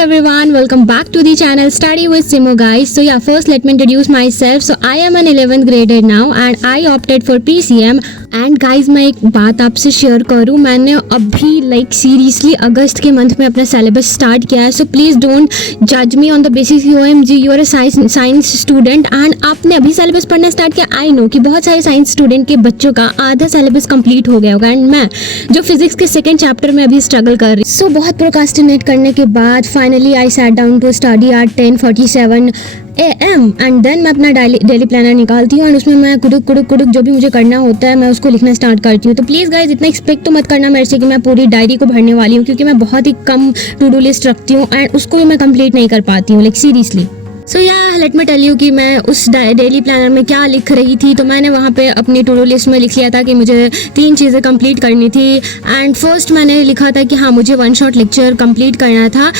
everyone, welcome back to the channel Study with Simo guys. So yeah, first let me introduce myself. So I am an 11th grader now and I opted for PCM. And guys मैं एक बात आपसे share करूँ, मैंने अभी seriously अगस्त के month में अपना सिलेबस स्टार्ट किया है. सो प्लीज़ डोंट जज me on the basis OMG you are a science student and आपने अभी सिलेबस पढ़ना स्टार्ट किया. आई नो कि बहुत सारे साइंस स्टूडेंट के बच्चों का आधा सिलेबस कंप्लीट हो गया होगा एंड मैं जो फिजिक्स के सेकेंड चैप्टर में अभी स्ट्रगल कर रही हूँ. सो बहुत प्रोकास्टिनेट करने के बाद finally I sat down to study at 10:47 AM and then मैं अपना डेली प्लानर निकालती हूँ एंड उसमें मैं कुड़ुक जो भी मुझे करना होता है मैं उसको लिखना स्टार्ट करती हूँ. तो प्लीज़ गाइज इतना एक्सपेक्ट तो मत करना मेरे से कि मैं पूरी डायरी को भरने वाली हूँ, क्योंकि मैं बहुत ही कम टू डू लिस्ट रखती हूँ एंड उसको भी मैं कंप्लीट नहीं कर पाती हूँ सीरियसली. सो या लेट मी टेल यू कि मैं उस डेली प्लानर में क्या लिख रही थी. तो मैंने वहाँ पे अपनी टू डू लिस्ट में लिख लिया था कि मुझे 3 चीज़ें कंप्लीट करनी थी. एंड फर्स्ट मैंने लिखा था कि हाँ मुझे 1 शॉट लेक्चर कंप्लीट करना था,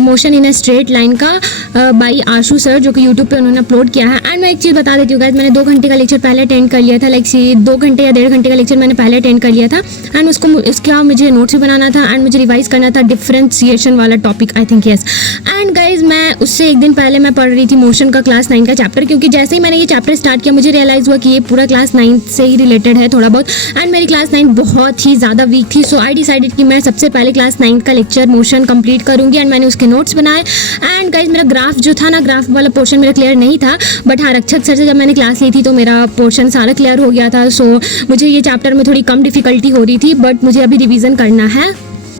motion in a straight line का बाई आशु सर, जो कि यूट्यूब पे उन्होंने अपलोड किया है. एंड मैं एक चीज़ बता देती हूँ गाइस, मैंने 2 घंटे का लेक्चर पहले अटेंड कर लिया था. 2 घंटे या 1.5 घंटे का लेक्चर मैंने पहले अटेंड कर लिया था एंड उसका मुझे नोट्स भी बनाना था एंड मुझे रिवाइज करना था डिफ्रेंशिएशन वाला topic, I think yes. And guys मैं उससे एक दिन पहले मैं पढ़ रही थी मोशन का क्लास 9 का चैप्टर, क्योंकि जैसे ही मैंने ये चैप्टर स्टार्ट किया मुझे रियलाइज हुआ कि ये पूरा क्लास 9 से ही रिलेटेड है थोड़ा बहुत एंड मेरी क्लास 9 बहुत ही ज़्यादा वीक थी. सो आई डिसाइडेड कि मैं सबसे पहले क्लास 9 का लेक्चर मोशन कंप्लीट करूंगी एंड मैंने उसके नोट्स बनाए. एंड गाइज मेरा ग्राफ जो था ना, ग्राफ वाला पोर्शन मेरा क्लियर नहीं था, बट हाँ रक्षक सर से जब मैंने क्लास ली थी तो मेरा पोर्शन सारा क्लियर हो गया था. सो मुझे ये चैप्टर में थोड़ी कम डिफिकल्टी हो रही थी, बट मुझे अभी रिविज़न करना है.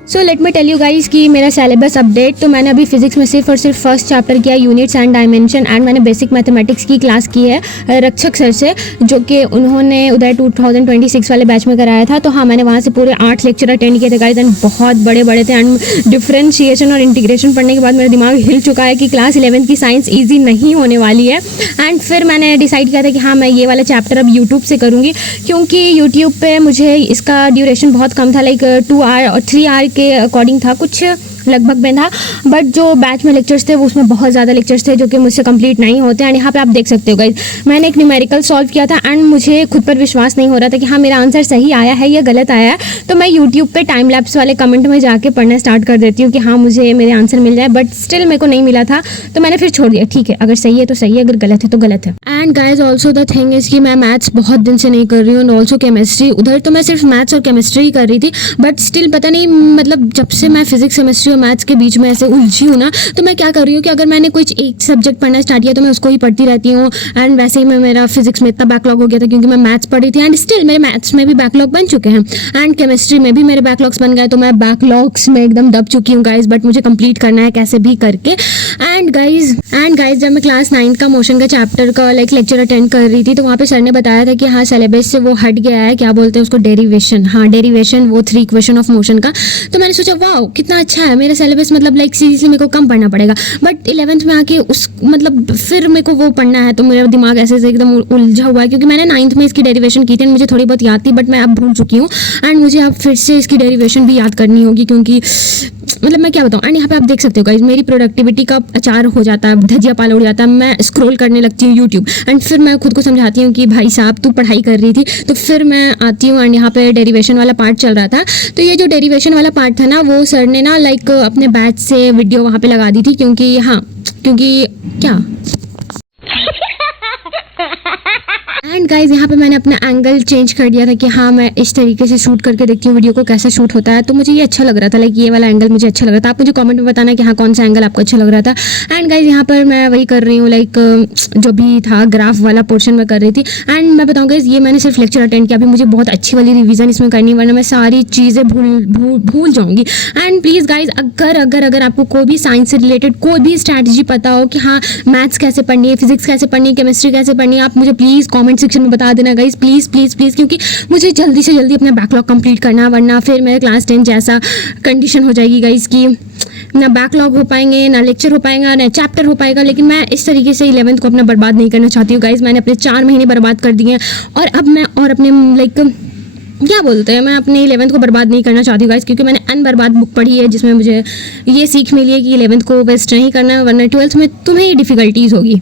So let me tell you guys कि मेरा सिलेबस अपडेट, तो मैंने अभी फिजिक्स में सिर्फ और सिर्फ फर्स्ट चैप्टर किया यूनिट्स एंड डायमेंशन एंड मैंने बेसिक मैथमेटिक्स की क्लास की है रक्षक सर से, जो कि उन्होंने उधर 2026 वाले बैच में कराया था. तो हाँ मैंने वहाँ से पूरे 8 लेक्चर अटेंड किए थे गाइज एंड बहुत बड़े बड़े थे. एंड डिफ्रेंशिएशन और इंटीग्रेशन पढ़ने के बाद मेरा दिमाग हिल चुका है कि क्लास 11th की साइंस ईजी नहीं होने वाली है. एंड फिर मैंने डिसाइड किया था कि हाँ मैं ये वाला चैप्टर अब यूट्यूब से करूँगी, क्योंकि यूट्यूब पर मुझे इसका ड्यूरेशन बहुत कम था, 2 आवर और 3 आवर के अकॉर्डिंग था कुछ लगभग में था. बट जो बैच में लेक्चर्स थे वो उसमें बहुत ज़्यादा लेक्चर्स थे जो कि मुझसे कंप्लीट नहीं होते. एंड यहाँ पे आप देख सकते हो गाइज मैंने एक न्यूमेरिकल सॉल्व किया था एंड मुझे खुद पर विश्वास नहीं हो रहा था कि हाँ मेरा आंसर सही आया है या गलत आया है. तो मैं यूट्यूब पे टाइम लैप्स वाले कमेंट में जाके पढ़ना स्टार्ट कर देती हूँ कि हाँ मुझे मेरे आंसर मिल जाए, बट स्टिल मेरे को नहीं मिला था. तो मैंने फिर छोड़ दिया, ठीक है अगर सही है तो सही है, अगर गलत है तो गलत है. And guys also the thing is कि मैं मैथ्स बहुत दिन से नहीं कर रही हूँ एंड ऑल्सो केमिस्ट्री. उधर तो मैं सिर्फ मैथ्स और केमिस्ट्री कर रही थी, बट स्टिल पता नहीं मतलब जब से मैं फिजिक्स केमिस्ट्री और मैथ्स के बीच में ऐसे उलझी हूँ ना, तो मैं क्या कर रही हूँ कि अगर मैंने कुछ एक सब्जेक्ट पढ़ना स्टार्ट किया तो मैं उसको ही पढ़ती रहती हूँ. एंड वैसे ही मेरा फिजिक्स में इतना बैकलॉग हो गया था क्योंकि मैं मैथ्स पढ़ रही थी एंड स्टिल मेरे मैथ्स में भी बैकलॉग बन चुके हैं एंड केमिस्ट्री में भी मेरे बैकलॉग्स बन गए. तो मैं बैकलॉग्स में एकदम दब चुकी हूँ गाइज, बट मुझे कंप्लीट करना है कैसे भी करके. एंड गाइज जब मैं क्लास 9 का मोशन का चैप्टर का लेक्चर अटेंड कर रही थी तो वहाँ पे सर ने बताया था कि हाँ सिलेबस से वो हट गया है, क्या बोलते हैं उसको, डेरिवेशन. हाँ डेरिवेशन, वो 3 इक्वेशन ऑफ मोशन का. तो मैंने सोचा वाओ कितना अच्छा है मेरा सिलेबस, मतलब सीरियसली मेरे को कम पढ़ना पड़ेगा. बट 11th में आके उस फिर मेरे को वो पढ़ना है, तो मेरा दिमाग ऐसे एकदम उलझा हुआ है, क्योंकि मैंने 9th में इसकी डेरिवेशन की थी, मुझे थोड़ी बहुत याद थी बट मैं अब भूल चुकी हूँ एंड मुझे अब फिर से इसकी डेरिवेशन भी याद करनी होगी, क्योंकि मतलब मैं क्या बताऊँ. एंड यहाँ पे आप देख सकते हो गाइस मेरी प्रोडक्टिविटी का अचार हो जाता है, धजिया पाला उड़ जाता है. मैं स्क्रॉल करने लगती हूँ यूट्यूब एंड फिर मैं खुद को समझाती हूँ कि भाई साहब तू पढ़ाई कर रही थी. तो फिर मैं आती हूँ एंड यहाँ पे डेरिवेशन वाला पार्ट चल रहा था. तो ये जो डेरिवेशन वाला पार्ट था ना, वो सर ने ना अपने बैच से वीडियो वहाँ पे लगा दी थी, क्योंकि क्या एंड गाइज यहाँ पे मैंने अपना एंगल चेंज कर दिया था कि हाँ मैं इस तरीके से शूट करके देखती हूँ वीडियो को कैसा शूट होता है. तो मुझे ये अच्छा लग रहा था, ये वाला एंगल मुझे अच्छा लग रहा था. आप मुझे कमेंट में बताना कि हाँ कौन सा एंगल आपको अच्छा लग रहा था. एंड गाइज यहाँ पर मैं वही कर रही हूँ जो भी था ग्राफ वाला पोर्शन में कर रही थी. एंड मैं बताऊँ गाइज ये मैंने सिर्फ लेक्चर अटेंड किया, अभी मुझे बहुत अच्छी वाली रिविजन इसमें करनी, वरना मैं सारी चीज़ें भूल जाऊँगी. एंड प्लीज़ गाइज अगर आपको कोई भी साइंस से रिलेटेड कोई भी स्ट्रैटेजी पता हो कि हाँ मैथ्स कैसे पढ़नी है, फिजिक्स कैसे पढ़नी है, केमिस्ट्री कैसे पढ़नी है, आप मुझे प्लीज़ कॉमेंट सेक्शन में बता देना गाइज, प्लीज़ प्लीज़ प्लीज़, क्योंकि मुझे जल्दी से जल्दी अपना बैकलॉग कंप्लीट करना, वरना फिर मेरे क्लास 10 जैसा कंडीशन हो जाएगी गाइज कि ना बैकलॉग हो पाएंगे, ना लेक्चर हो पाएगा, ना चैप्टर हो पाएगा. लेकिन मैं इस तरीके से 11th को अपना बर्बाद नहीं करना चाहती हूँ गाइज. मैंने अपने 4 महीने बर्बाद कर दिए हैं और अब मैं अपने क्या बोलते हैं, मैं अपने 11th को बर्बाद नहीं करना चाहती हूँ गाइज, क्योंकि मैंने अनबर्बाद बुक पढ़ी है जिसमें मुझे ये सीख मिली है कि 11th को वेस्ट नहीं करना, वरना 12th में तुम्हें ही डिफ़िकल्टीज़ होगी.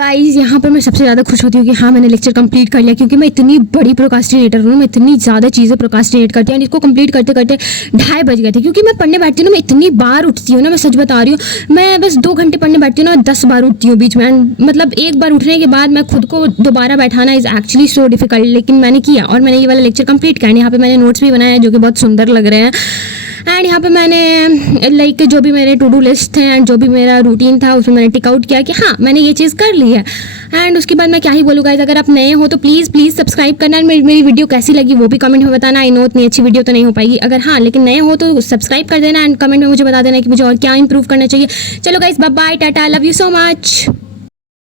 गाइस यहाँ पर मैं सबसे ज़्यादा खुश होती हूँ कि हाँ मैंने लेक्चर कंप्लीट कर लिया, क्योंकि मैं इतनी बड़ी प्रोकास्टिनेटर हूँ, मैं इतनी ज़्यादा चीज़ें प्रोकास्टिनेट करती हूँ। और इसको कंप्लीट करते करते 2:30 बज गए थे, क्योंकि मैं पढ़ने बैठती हूँ ना, मैं इतनी बार उठती हूँ ना, मैं सच बता रही हूँ। मैं बस 2 घंटे पढ़ने बैठती हूँ ना, 10 बार उठती हूँ बीच में। मतलब एक बार उठने के बाद मैं खुद को दोबारा बैठाना इज़ एक्चुअली सो डिफिकल्ट, लेकिन मैंने किया और मैंने ये वाला लेक्चर कंप्लीट किया। यहाँ पे मैंने नोट्स भी बनाए हैं जो कि बहुत सुंदर लग रहे हैं। एंड यहाँ पे मैंने लाइक जो भी मेरे टू डू लिस्ट थे एंड जो भी मेरा रूटीन था उसमें मैंने टिक आउट किया कि हाँ मैंने ये चीज़ कर ली है। एंड उसके बाद मैं क्या ही बोलूँ गाइस, अगर आप नए हो तो प्लीज़ सब्सक्राइब करना। और मेरी वीडियो कैसी लगी वो भी कमेंट में बताना। आई नो इतनी अच्छी वीडियो तो नहीं हो पाएगी, अगर हाँ लेकिन नए हो तो सब्सक्राइब कर देना एंड कमेंट में मुझे बता देना कि मुझे और क्या इंप्रूव करना चाहिए। चलो guys, bye bye, tata, love you so much.